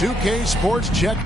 .2K Sports Check.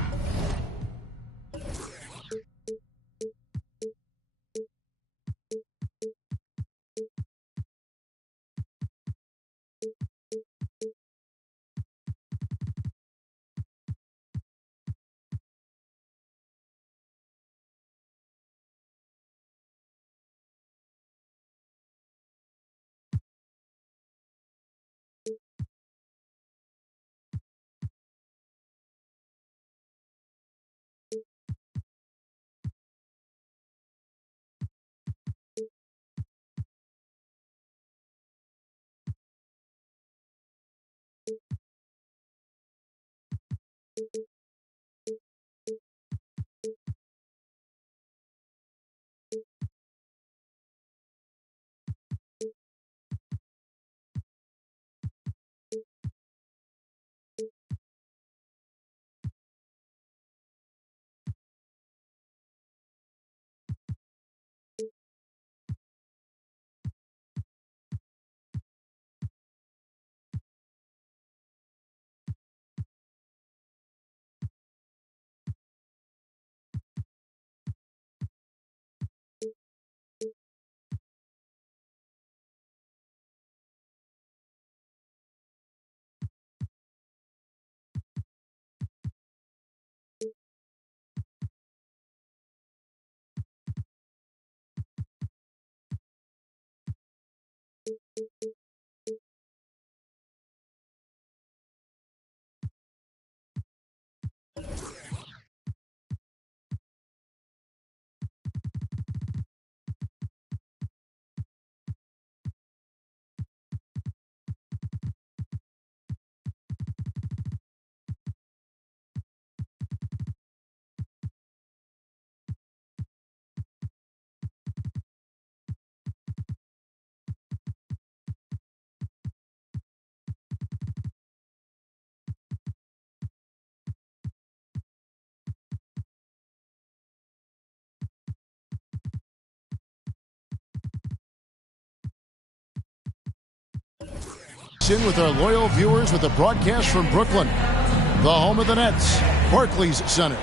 In with our loyal viewers with the broadcast from Brooklyn, the home of the Nets, Barclays Center.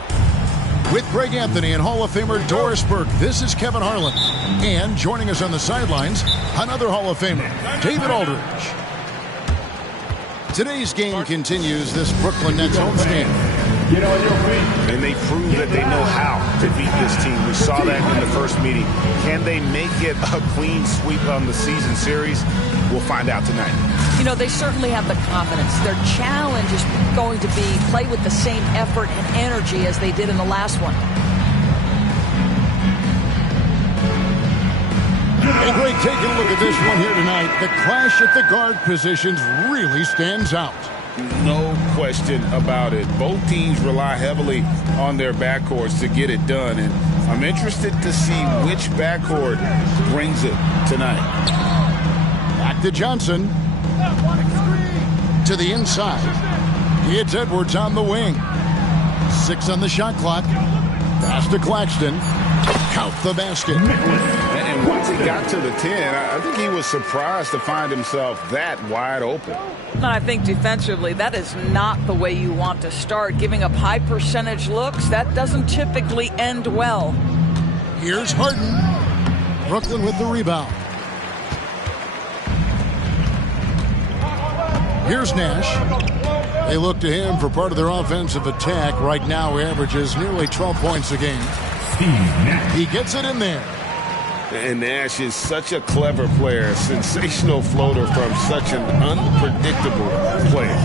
With Greg Anthony and Hall of Famer Doris Burke, this is Kevin Harlan. And joining us on the sidelines, another Hall of Famer, David Aldridge. Today's game continues this Brooklyn Nets homestand. And they prove that they know how to beat this team. We saw that in the first meeting. Can they make it a clean sweep on the season series? We'll find out tonight. You know, they certainly have the confidence. Their challenge is going to be play with the same effort and energy as they did in the last one. Hey, Greg, taking a look at this one here tonight. The clash at the guard positions really stands out. No question about it. Both teams rely heavily on their backcourts to get it done, and I'm interested to see which backcourt brings it tonight. Back to Johnson. To the inside. It's Edwards on the wing. 6 on the shot clock. Pass to Claxton. Count the basket. And once he got to the 10, I think he was surprised to find himself that wide open. I think defensively, that is not the way you want to start. Giving up high percentage looks, that doesn't typically end well. Here's Harden. Brooklyn with the rebound. Here's Nash. They look to him for part of their offensive attack. Right now, he averages nearly 12 points a game. He gets it in there. And Nash is such a clever player, sensational floater from such an unpredictable player.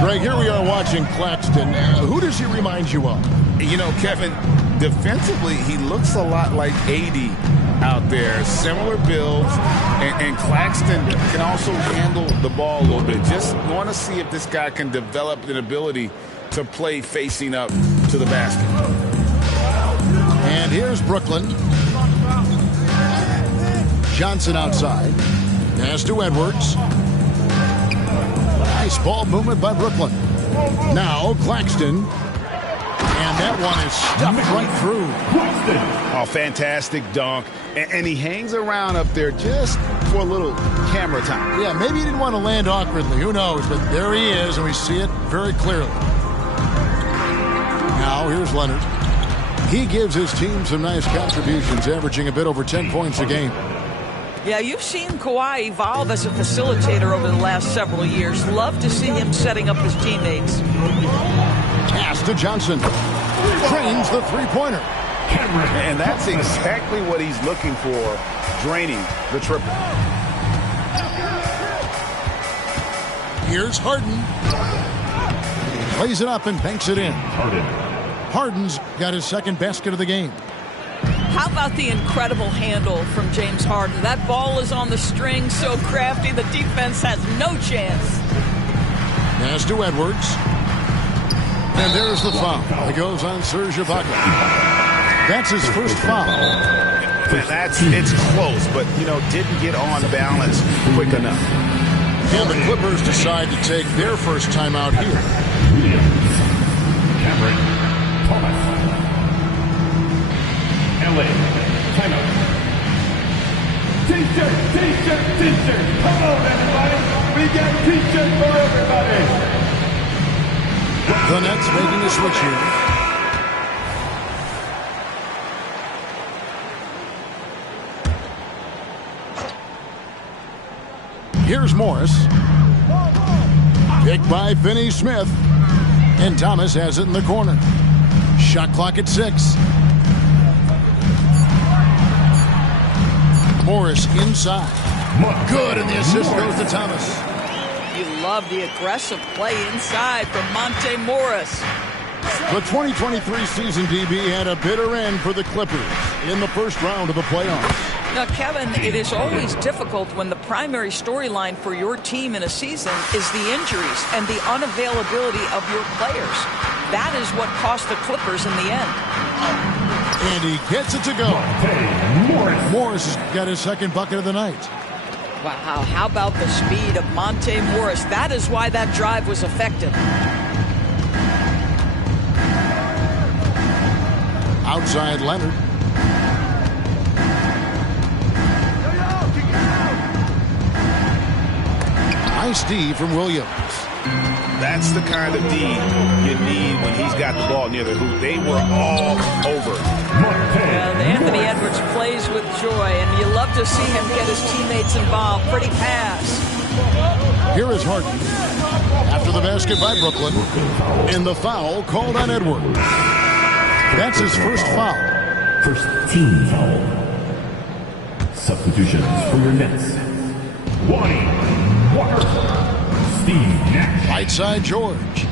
Greg, here we are watching Claxton. Who does he remind you of? You know, Kevin, defensively, he looks a lot like AD out there. Similar builds, and Claxton can also handle the ball a little bit. Just want to see if this guy can develop an ability to play facing up to the basket. And here's Brooklyn. Johnson outside. Pass to Edwards. Nice ball movement by Brooklyn. Now Claxton. And that one is stuffed right through. Oh, fantastic dunk. And he hangs around up there just for a little camera time. Yeah, maybe he didn't want to land awkwardly. Who knows? But there he is, and we see it very clearly. Now, here's Leonard. He gives his team some nice contributions, averaging a bit over 10 points a game. Yeah, you've seen Kawhi evolve as a facilitator over the last several years. Love to see him setting up his teammates. Pass to Johnson. Drains the three-pointer. And that's exactly what he's looking for, draining the triple. Here's Harden. Plays it up and banks it in. Harden's got his second basket of the game. How about the incredible handle from James Harden? That ball is on the string, so crafty, the defense has no chance. Pass to Edwards. And there's the foul. It goes on Serge Ibaka. That's his first foul. It's close, but, didn't get on balance quick enough. And the Clippers decide to take their first timeout here. Cameron Thomas. LA timeout. T-shirt. Come on, everybody. We got T-shirts for everybody. The Nets making a switch here. Here's Morris. Picked by Finney-Smith. And Thomas has it in the corner. Shot clock at 6. Morris inside. Good, and the assist goes to Thomas. You love the aggressive play inside from Monte Morris. The 2023 season, DB, had a bitter end for the Clippers in the first round of the playoffs. Now, Kevin, it is always difficult when the primary storyline for your team in a season is the injuries and the unavailability of your players. That is what cost the Clippers in the end. And he gets it to go. Morris has got his second bucket of the night. Wow, how about the speed of Monte Morris? That is why that drive was effective. Outside Leonard. Nice D from Williams. That's the kind of D you need when he's got the ball near the hoop. They were all over. Well, Anthony Edwards plays with joy, and you love to see him get his teammates involved. Pretty pass. Here is Harden. After the basket by Brooklyn. And the foul called on Edwards. That's his first foul. First team foul. Substitutions for your Nets. Lonnie Walker. Steve Nash. Right side George.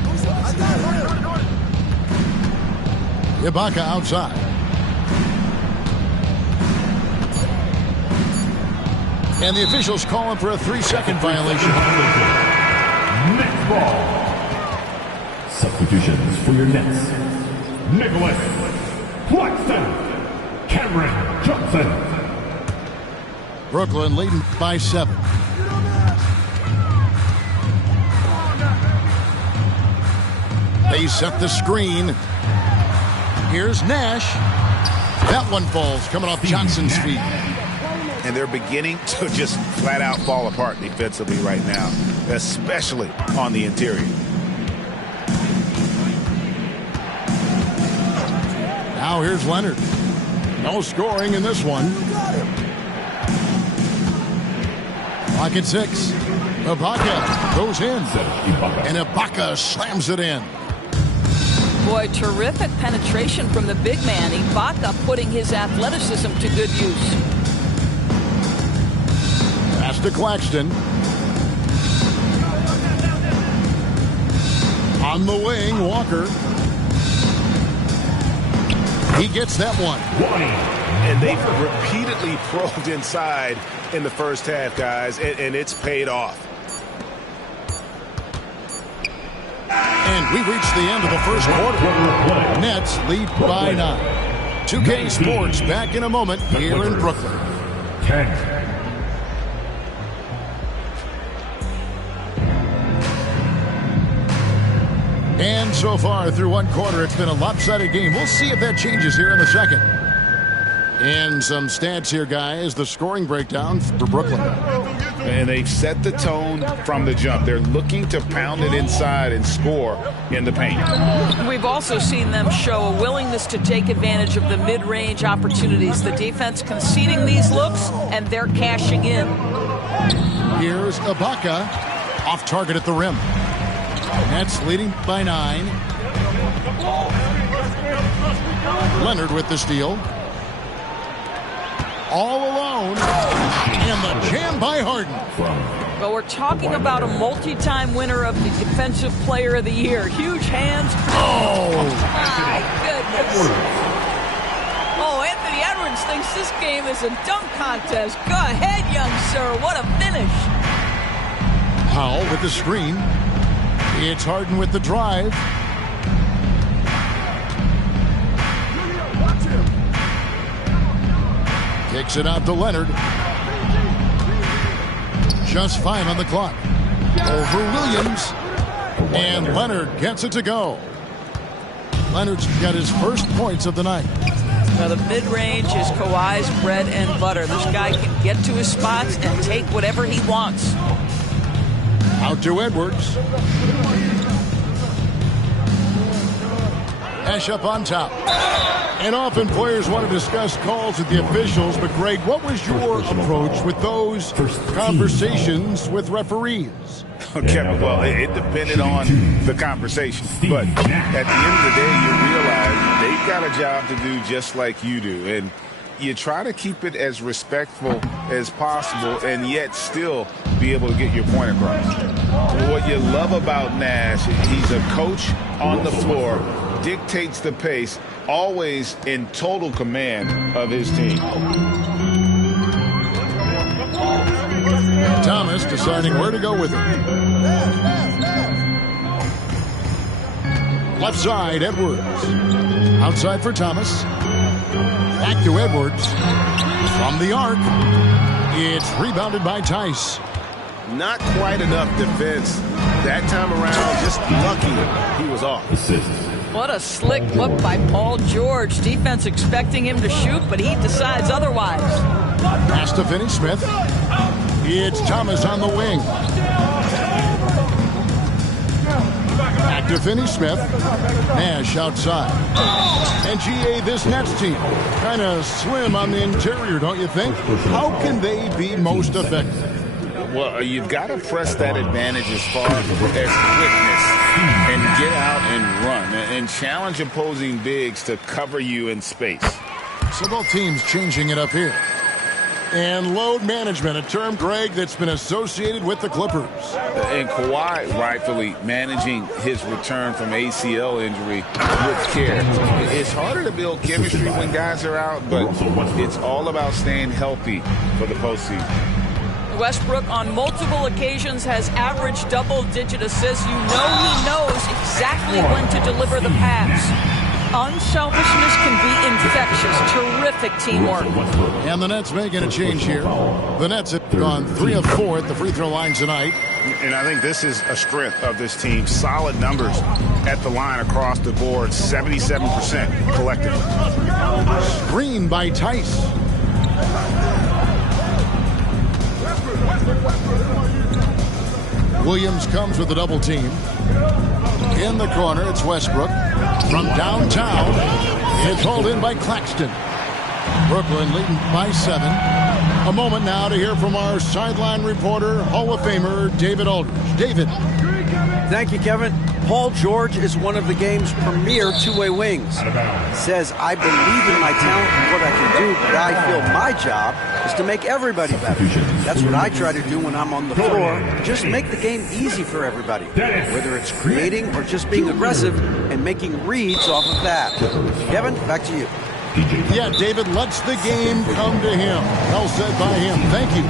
Ibaka outside. And the officials calling for a 3-second violation. Next ball. Substitutions for your Nets. Nicholas Claxton. Cameron Johnson. Brooklyn leading by 7. They set the screen. Here's Nash. That one falls, coming off Johnson's feet. And they're beginning to just flat out fall apart defensively right now, especially on the interior. Now here's Leonard. No scoring in this one. Pocket 6. Ibaka goes in. And Ibaka slams it in. Boy, terrific penetration from the big man. Ibaka putting his athleticism to good use. Pass to Claxton. On the wing, Walker. He gets that one. And they've repeatedly probed inside in the first half, guys, and it's paid off. And we reach the end of the first quarter. Nets lead by 9. 2K Sports back in a moment here in Brooklyn. 10. And so far through one quarter, it's been a lopsided game. We'll see if that changes here in the second. And some stats here, guys. The scoring breakdown for Brooklyn. And they've set the tone from the jump. They're looking to pound it inside and score in the paint. We've also seen them show a willingness to take advantage of the mid-range opportunities. The defense conceding these looks, and they're cashing in. Here's Ibaka. Off target at the rim. Nets leading by 9. Leonard with the steal. All alone. And the jam by Harden. Well, we're talking about a multi-time winner of the Defensive Player of the Year. Huge hands. Oh! My goodness. Oh, Anthony Edwards thinks this game is a dunk contest. Go ahead, young sir. What a finish. Powell with the screen. It's Harden with the drive. Kicks it out to Leonard. Just 5 on the clock. Over Williams. And Leonard gets it to go. Leonard's got his first points of the night. Now, the mid-range is Kawhi's bread and butter. This guy can get to his spots and take whatever he wants. Out to Edwards. Ash up on top. And often players want to discuss calls with the officials, but Greg, what was your approach with those conversations with referees? Kevin, well, it depended on the conversation. But at the end of the day, you realize they've got a job to do just like you do. And you try to keep it as respectful as possible and yet still be able to get your point across. What you love about Nash, he's a coach on the floor, dictates the pace, always in total command of his team. Thomas deciding where to go with it. Left side, Edwards. Outside for Thomas. Back to Edwards. From the arc. It's rebounded by Tice. Not quite enough defense that time around. Just lucky he was off. What a slick look by Paul George. Defense expecting him to shoot, but he decides otherwise. Pass to Finney-Smith. It's Thomas on the wing. Back to Finney-Smith. Nash outside. And GA, this Nets team, kind of slim on the interior, don't you think? How can they be most effective? Well, you've got to press that advantage as far as quickness and get out and run and challenge opposing bigs to cover you in space. So both teams changing it up here. And load management, a term, Greg, that's been associated with the Clippers. And Kawhi rightfully managing his return from ACL injury with care. It's harder to build chemistry when guys are out, but it's all about staying healthy for the postseason. Westbrook on multiple occasions has averaged double-digit assists. You know he knows exactly when to deliver the pass. Unselfishness can be infectious. Terrific teamwork. And the Nets making a change here. The Nets have gone 3 of 4 at the free throw line tonight. And I think this is a strength of this team. Solid numbers at the line across the board. 77% collectively. Screen by Tice. Williams comes with a double team. In the corner, it's Westbrook. From downtown, it's hauled in by Claxton. Brooklyn leading by 7. A moment now to hear from our sideline reporter, Hall of Famer David Aldridge. David. Thank you, Kevin. Paul George is one of the game's premier two-way wings. He says, I believe in my talent and what I can do, but I feel my job is to make everybody better. That's what I try to do when I'm on the floor. Just make the game easy for everybody, whether it's creating or just being aggressive and making reads off of that. Kevin, back to you. Yeah, David lets the game come to him. Well said by him. Thank you.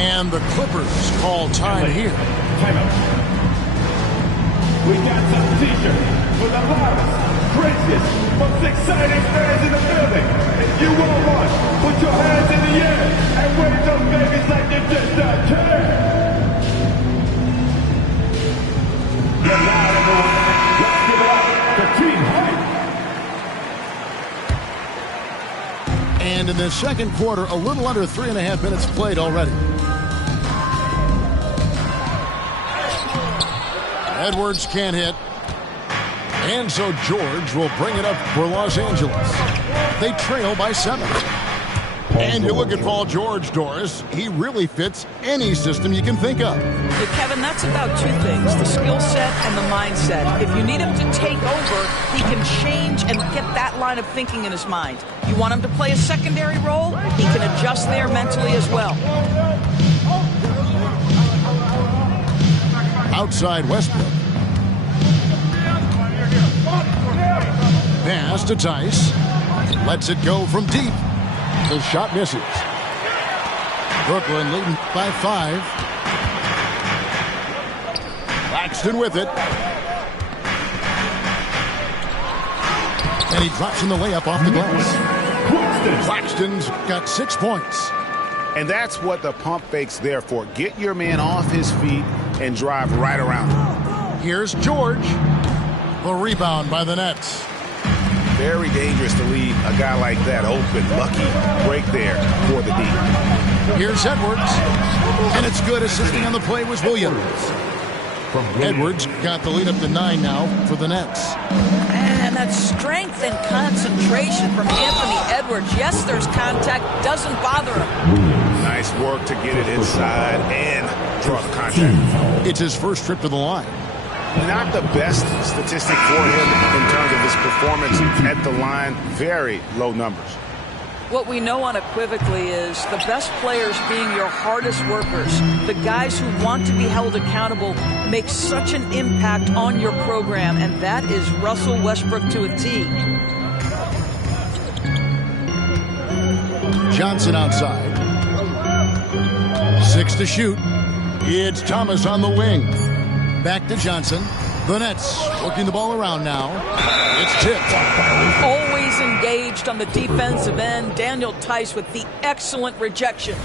And the Clippers call time here. Timeout. We got some t-shirts for the loudest, craziest, most exciting fans in the building. If you want one, put your hands in the air and wave those babies like you just don't care. Get loud, everyone. Let's give it up for Team Hype. And in the second quarter, a little under 3.5 minutes played already. Edwards can't hit. And so George will bring it up for Los Angeles. They trail by 7. And you look at Paul George, Doris, he really fits any system you can think of. Yeah, Kevin, that's about two things, the skill set and the mindset. If you need him to take over, he can change and get that line of thinking in his mind. You want him to play a secondary role, he can adjust there mentally as well. Outside Westbrook. Pass to Tice. Lets it go from deep. The shot misses. Brooklyn leading by 5. Claxton with it. And he drops in the layup off the glass. Claxton's got 6 points. And that's what the pump fake's there for. Get your man off his feet and drive right around him. Here's George. The rebound by the Nets. Very dangerous to leave a guy like that open. Lucky break there for the D. Here's Edwards. And it's good. Assisting on the play was Williams. Edwards got the lead up to 9 now for the Nets. And that strength and concentration from Anthony Edwards. Yes, there's contact. Doesn't bother him. Nice work to get it inside and draw the contact. It's his first trip to the line. Not the best statistic for him in terms of his performance at the line. Very low numbers. What we know unequivocally is the best players being your hardest workers, the guys who want to be held accountable, make such an impact on your program, and that is Russell Westbrook to a T. Johnson outside. 6 to shoot. It's Thomas on the wing. Back to Johnson. The Nets working the ball around now. It's tipped. Always engaged on the defensive end. Daniel Tice with the excellent rejection.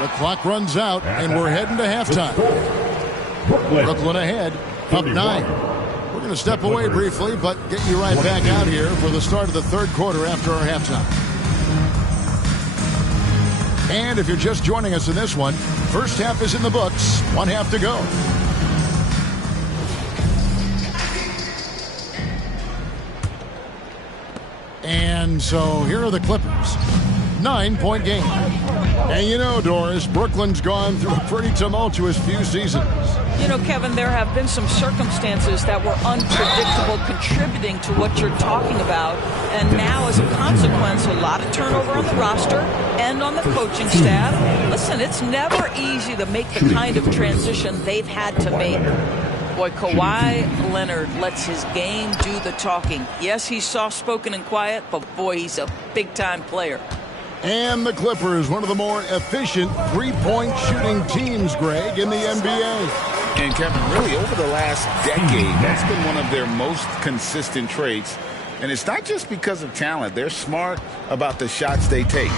The clock runs out, and we're heading to halftime. Brooklyn ahead, up 9. We're going to step away briefly, but get you right back out here for the start of the third quarter after our halftime. And if you're just joining us in this one, first half is in the books, 1 half to go. And so here are the Clippers. 9-point game. And you know, Doris, Brooklyn's gone through a pretty tumultuous few seasons. You know, Kevin, there have been some circumstances that were unpredictable contributing to what you're talking about. And now, as a consequence, a lot of turnover on the roster and on the coaching staff. Listen, it's never easy to make the kind of transition they've had to make. Boy, Kawhi Leonard lets his game do the talking. Yes, he's soft-spoken and quiet, but boy, he's a big-time player. And the Clippers, one of the more efficient three-point shooting teams, Greg, in the NBA. And Kevin, really over the last decade, that's been one of their most consistent traits. And it's not just because of talent. They're smart about the shots they take.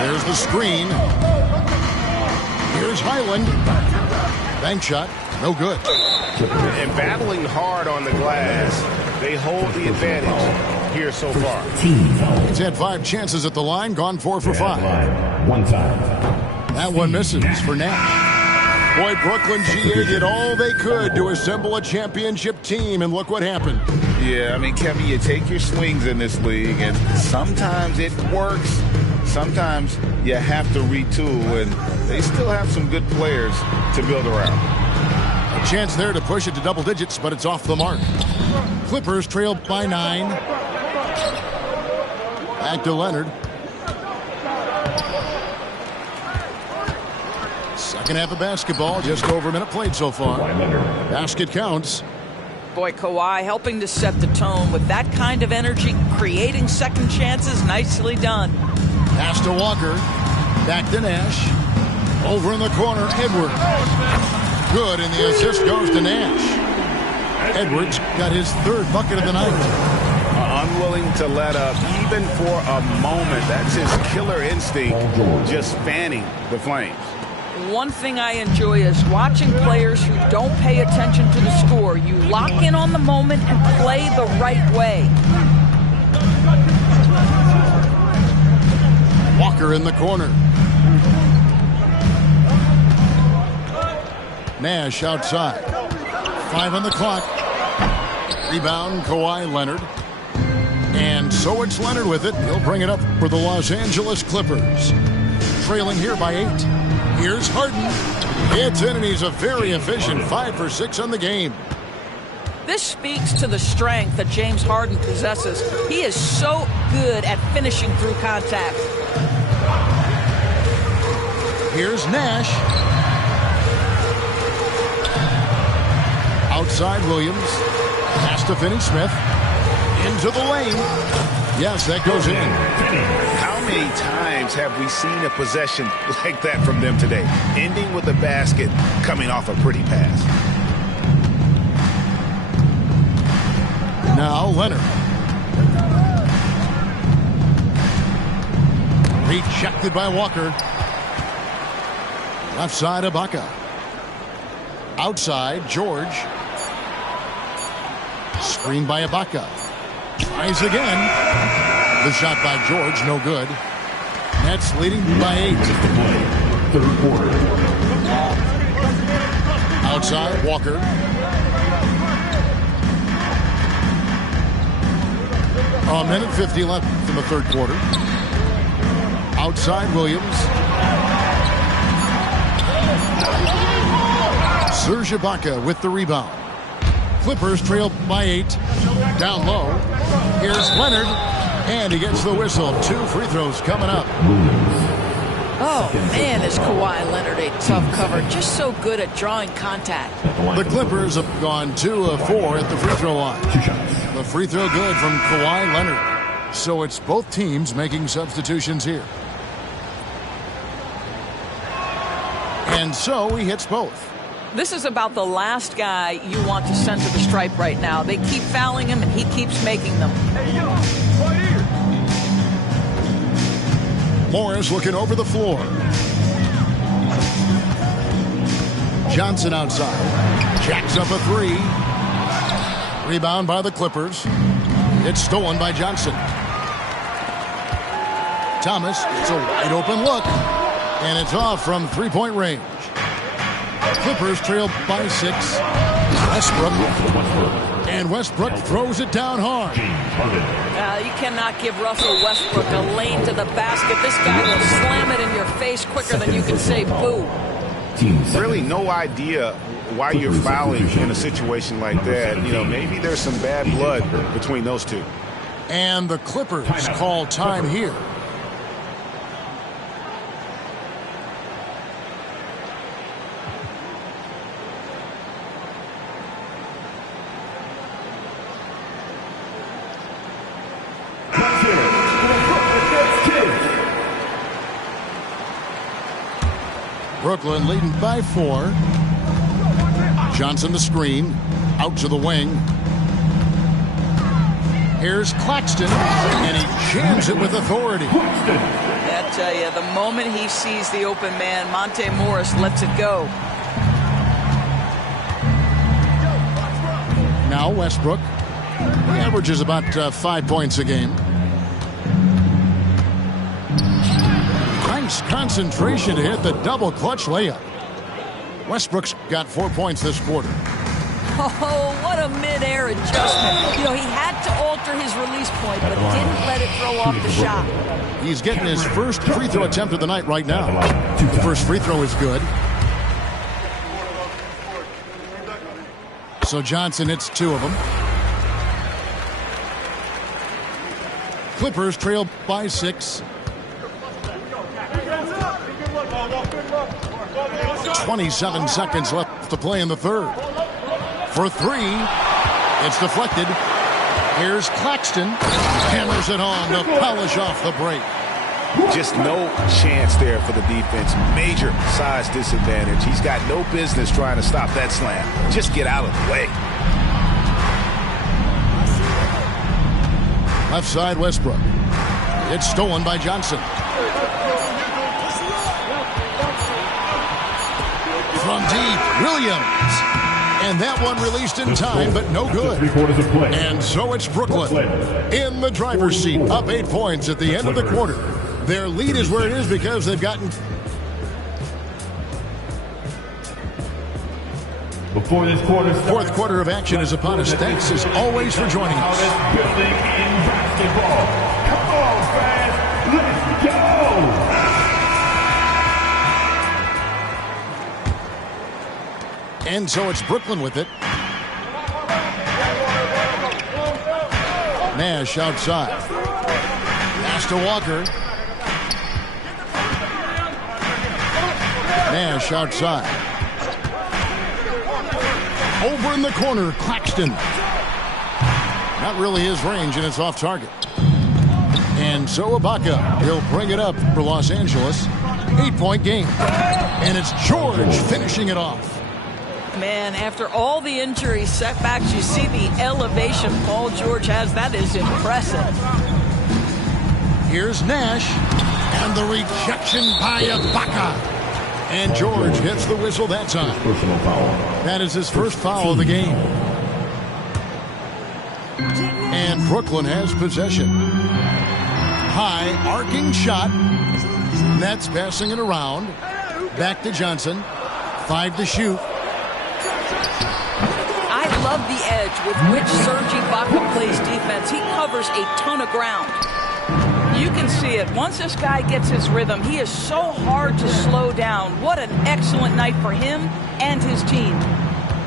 There's the screen. Here's Highland. Bank shot, no good. And battling hard on the glass, they hold the advantage here so far. He's had 5 chances at the line, gone 4 for 5. One time. That one misses for Nash. Boy, Brooklyn GA did all they could to assemble a championship team, and look what happened. Yeah, I mean, Kevin, you take your swings in this league, and sometimes it works. Sometimes you have to retool, and they still have some good players to build around. A chance there to push it to double digits, but it's off the mark. Clippers trail by 9. Back to Leonard. Second half of basketball, just over a minute played so far. Basket counts. Boy, Kawhi helping to set the tone with that kind of energy, creating second chances. Nicely done. Pass to Walker. Back to Nash. Over in the corner, Edwards. Good, and the assist goes to Nash. Edwards got his third bucket of the night. Unwilling to let up, even for a moment. That's his killer instinct, just fanning the flames. One thing I enjoy is watching players who don't pay attention to the score. You lock in on the moment and play the right way. Walker in the corner. Nash outside. 5 on the clock. Rebound, Kawhi Leonard. And so it's Leonard with it. He'll bring it up for the Los Angeles Clippers. Trailing here by 8. Here's Harden. It's in, and he's a very efficient 5 for 6 on the game. This speaks to the strength that James Harden possesses. He is so good at finishing through contact. Here's Nash. Outside Williams. Pass to Finney-Smith. Into the lane. Yes, that goes in. How many times have we seen a possession like that from them today? Ending with a basket, coming off a pretty pass. Now Leonard. Rejected by Walker. Left side, Ibaka. Outside, George. Screen by Ibaka. Tries again. The shot by George, no good. Nets leading by 8. Third quarter. Outside, Walker. A minute 50 left in the third quarter. Outside, Williams. Serge Ibaka with the rebound. Clippers trail by 8. Down low. Here's Leonard. And he gets the whistle. 2 free throws coming up. Oh, man, is Kawhi Leonard a tough cover. Just so good at drawing contact. The Clippers have gone 2 of 4 at the free throw line. The free throw good from Kawhi Leonard. So it's both teams making substitutions here. And so he hits both. This is about the last guy you want to send to the stripe right now. They keep fouling him, and he keeps making them. Morris looking over the floor. Johnson outside. Jacks up a 3. Rebound by the Clippers. It's stolen by Johnson. Thomas, it's a wide open look. And it's off from 3-point range. Clippers trail by 6. Westbrook. And Westbrook throws it down hard. You cannot give Russell Westbrook a lane to the basket. This guy will slam it in your face quicker than you can say boo. Really no idea why you're fouling in a situation like that. You know, maybe there's some bad blood between those two. And the Clippers call time here. Brooklyn leading by 4. Johnson the screen. Out to the wing. Here's Claxton. And he jams it with authority. I tell you, the moment he sees the open man, Monte Morris lets it go. Now Westbrook. He averages about 5 points a game. Nice concentration to hit the double clutch layup. Westbrook's got 4 points this quarter. Oh, what a mid-air adjustment. You know, he had to alter his release point, but didn't let it throw off the shot. He's getting his first free throw attempt of the night right now. The first free throw is good. So Johnson hits 2 of them. Clippers trail by 6. 27 seconds left to play in the third. For 3, it's deflected. Here's Claxton. Hammers it home to polish off the break. Just no chance there for the defense. Major size disadvantage. He's got no business trying to stop that slam. Just get out of the way. Left side, Westbrook. It's stolen by Johnson. From deep, Williams. And that one released in time, but no good. And so it's Brooklyn in the driver's seat, up 8 points at the end of the quarter. Their lead is where it is because they've gotten... Before this quarter starts, Fourth quarter of action is upon us. Thanks as always for joining us. Building in basketball. Come on, fans. Let's go. And so it's Brooklyn with it. Nash outside. Pass to Walker. Nash outside. Over in the corner, Claxton. Not really his range, and it's off target. And so Ibaka, he'll bring it up for Los Angeles. 8-point game. And it's George finishing it off. Man, after all the injury setbacks, you see the elevation Paul George has. That is impressive. Here's Nash. And the rejection by Ibaka. And George hits the whistle that time. That is his first foul of the game. And Brooklyn has possession. High, arcing shot. Nets passing it around. Back to Johnson. 5 to shoot. I love the edge with which Serge Ibaka plays defense. He covers a ton of ground. You can see it. Once this guy gets his rhythm, he is so hard to slow down. What an excellent night for him and his team.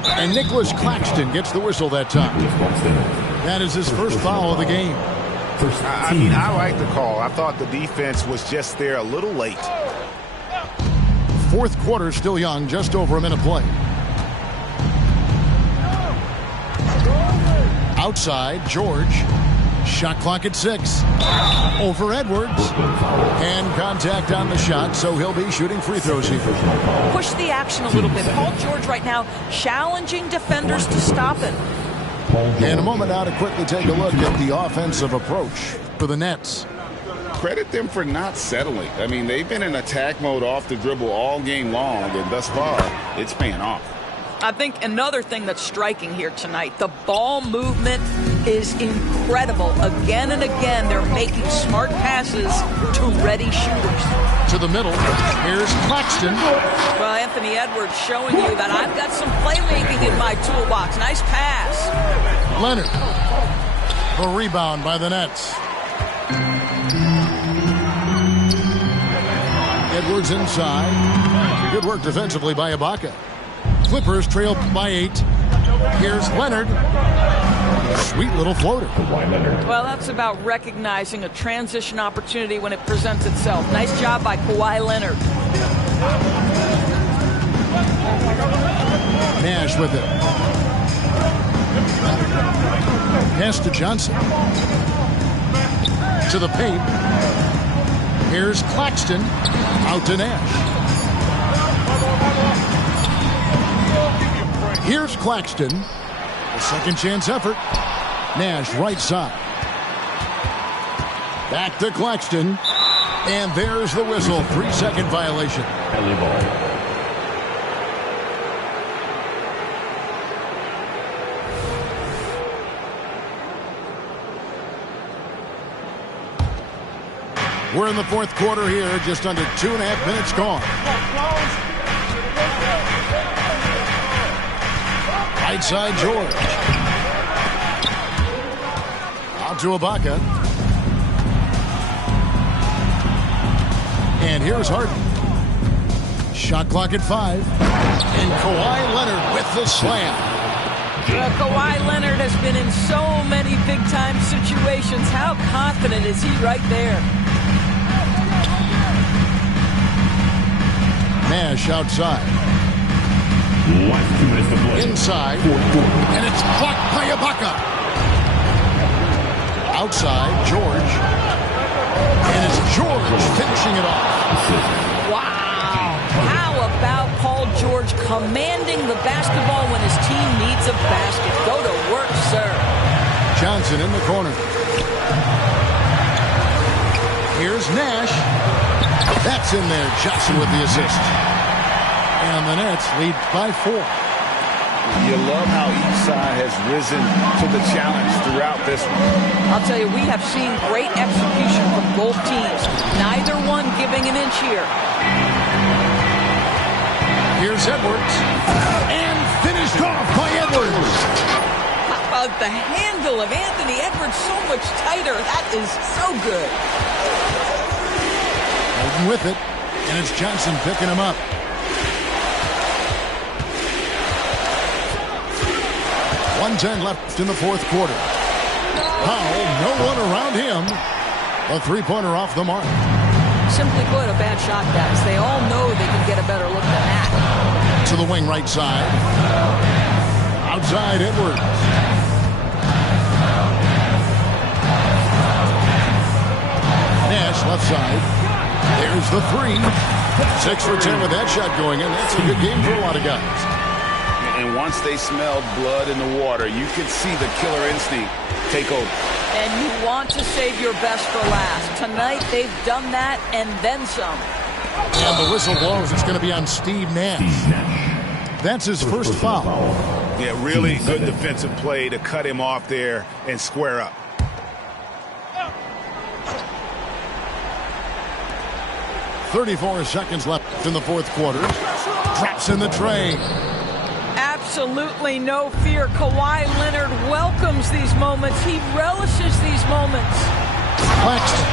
And Nicholas Claxton gets the whistle that time. That is his first foul of the game. I like the call. I thought the defense was just there a little late. Fourth quarter still young, just over a minute play. Outside, George. Shot clock at 6. Over Edwards. And contact on the shot, so he'll be shooting free throws here. Push the action a little bit. Paul George right now challenging defenders to stop it. In a moment now to quickly take a look at the offensive approach for the Nets. Credit them for not settling. I mean, they've been in attack mode off the dribble all game long, and thus far, it's paying off. I think another thing that's striking here tonight, the ball movement is incredible. Again and again, they're making smart passes to ready shooters. To the middle, here's Claxton. Well, Anthony Edwards showing you that I've got some playmaking in my toolbox. Nice pass. Leonard. The rebound by the Nets. Edwards inside. Good work defensively by Ibaka. Clippers trail by 8. Here's Leonard. Sweet little floater. Well, that's about recognizing a transition opportunity when it presents itself. Nice job by Kawhi Leonard. Nash with it. Pass to Johnson. To the paint. Here's Claxton. Out to Nash. Here's Claxton. A second chance effort. Nash right side. Back to Claxton. And there's the whistle. 3-second violation. We're in the fourth quarter here. Just under 2.5 minutes gone. Right side, George. Out to Ibaka. And here's Harden. Shot clock at 5. And Kawhi Leonard with the slam. Kawhi Leonard has been in so many big-time situations. How confident is he right there? Nash outside. 2 minutes to play. Inside. And it's blocked by Ibaka. Outside, George. And it's George finishing it off. Wow. How about Paul George commanding the basketball when his team needs a basket? Go to work, sir. Johnson in the corner. Here's Nash. That's in there. Johnson with the assist. And the Nets lead by 4. You love how each side has risen to the challenge throughout this one. I'll tell you, we have seen great execution from both teams. Neither one giving an inch here. Here's Edwards. And finished off by Edwards. How about the handle of Anthony Edwards so much tighter? That is so good. Holding with it. And it's Johnson picking him up. .110 left in the fourth quarter. Powell, no one around him. A three-pointer off the mark. Simply put, a bad shot, guys. They all know they can get a better look than that. To the wing right side. Outside, Edwards. Nash left side. There's the 3. 6 for 10 with that shot going in. That's a good game for a lot of guys. And once they smelled blood in the water, you could see the killer instinct take over. And you want to save your best for last. Tonight, they've done that and then some. And the whistle blows. It's going to be on Steve Nash. That's his first foul. Yeah, really good defensive play to cut him off there and square up. .34 seconds left in the fourth quarter. Drops in the tray. Absolutely no fear. Kawhi Leonard welcomes these moments. He relishes these moments. Claxton.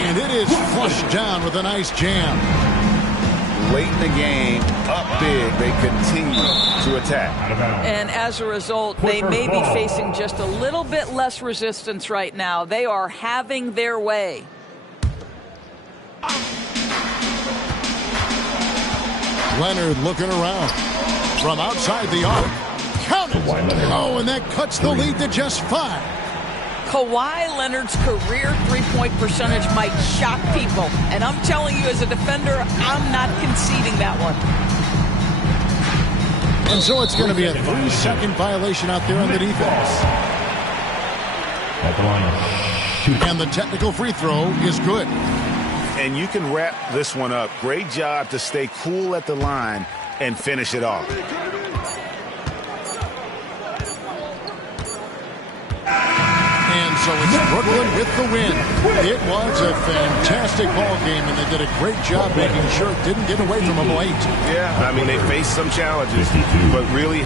And it is flushed down with a nice jam. Late in the game, up big, they continue to attack. And as a result, they may be facing just a little bit less resistance right now. They are having their way. Leonard looking around. From outside the arc. Count it. Oh, and that cuts the lead to just 5. Kawhi Leonard's career three-point percentage might shock people. And I'm telling you, as a defender, I'm not conceding that one. And so it's going to be a 3-second violation out there on the defense. At the line. And the technical free throw is good. And you can wrap this one up. Great job to stay cool at the line and finish it off. And so it's Brooklyn with the win. It was a fantastic ball game, and they did a great job making sure it didn't get away from them late. Yeah, I mean, they faced some challenges, but really